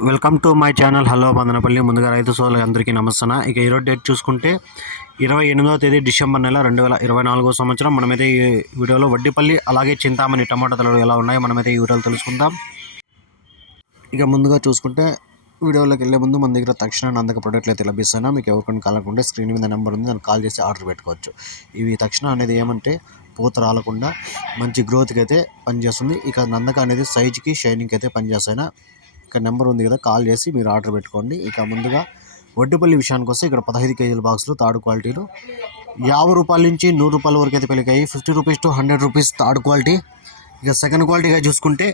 Welcome to my channel. Hello Bandanapalli. ముందుగా రైతు సోదరులకు అందరికీ నమస్తున్నా ఇక ఈరోజు డేట్ చూసుకుంటే ఇరవై ఎనిమిదవ తేదీ డిసెంబర్ నెల రెండు వేల ఇరవై నాలుగో సంవత్సరం. మనమైతే ఈ వీడియోలో వడ్డీపల్లి అలాగే చింతామణి టమాటా ధరలు ఎలా ఉన్నాయో మనమైతే ఈ వీడియోలో తెలుసుకుందాం. ఇక ముందుగా చూసుకుంటే వీడియోలోకి వెళ్ళే ముందు మన దగ్గర తక్షణ నందక ప్రొడక్ట్లు అయితే లభిస్తున్నా మీకు ఎవరికైనా కాలకుండా స్క్రీన్ మీద నెంబర్ ఉంది. దాన్ని కాల్ చేసి ఆర్డర్ పెట్టుకోవచ్చు. ఇవి తక్షణ అనేది ఏమంటే పూత రాలకుండా మంచి గ్రోత్కి అయితే పనిచేస్తుంది. ఇక నందక అనేది సైజ్కి షైనింగ్కి అయితే పనిచేస్తాయినా ఇక్కడ నెంబర్ ఉంది కదా కాల్ చేసి మీరు ఆర్డర్ పెట్టుకోండి. ఇక ముందుగా వడ్డుపల్లి విషయానికి వస్తే ఇక్కడ పదహైదు కేజీల బాక్స్లు తాడు క్వాలిటీలు. యాభై రూపాయల నుంచి నూరు రూపాయల వరకు అయితే పెరిగాయి fifty rupees to hundred rupees third quality. ఇక సెకండ్ క్వాలిటీగా చూసుకుంటే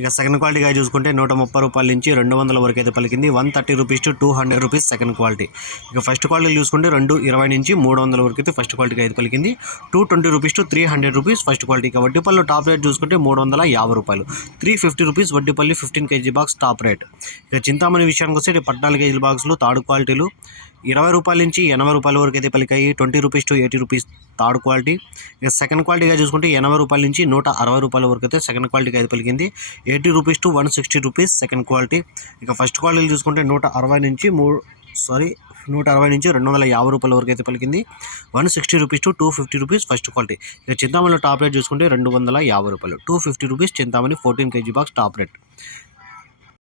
ఇక సెకండ్ క్వాలిటీగా చూసుకుంటే నూట ముప్పై రూపాయల నుంచి రెండు వందల వరకు అయితే పలికింది. One thirty rupees to two hundred rupees second quality ఇక ఫస్ట్ క్వాలిటీ చూసుకుంటే రెండు ఇరవై నుంచి మూడు వందల వరకు అయితే ఫస్ట్ క్వాలిటీగా అయితే పలికింది. Two twenty rupees to three hundred rupees first quality ఇక వడ్డీపల్లి టాప్ రేట్ చూసుకుంటే మూడు వందల యాభై రూపాయలు. Three fifty rupees Vaddipalli fifteen KG box top rate ఇక చింతామణి విషయానికి వస్తే పద్నాలుగు కేజీల బాక్సులు థర్డ్ క్వాలిటీలు ఇరవై రూపాయల నుంచి ఎనభై రూపాయల వరకు అయితే పలికాయి. Twenty rupees to eighty rupees third quality. ఇక సెకండ్ క్వాలిటీగా చూసుకుంటే ఎనభై రూపాయల నుంచి నూట అరవై రూపాయల వరకు అయితే సెకండ్ క్వాలిటీకి అయితే పలికింది. Eighty rupees to one sixty rupees second quality. ఇక ఫస్ట్ క్వాలిటీ చూసుకుంటే నూట అరవై నుంచి మూడు సారీ నూట అరవై నుంచి రెండు వందల యాభై రూపాయల వరకు అయితే పలికింది. One sixty rupees to two fifty rupees first quality. ఇక చింతామణిలో టాప్ రేట్ చూసుకుంటే రెండు వందల యాభై రూపాయలు. Two fifty rupees Chintamani fourteen KG box top rate.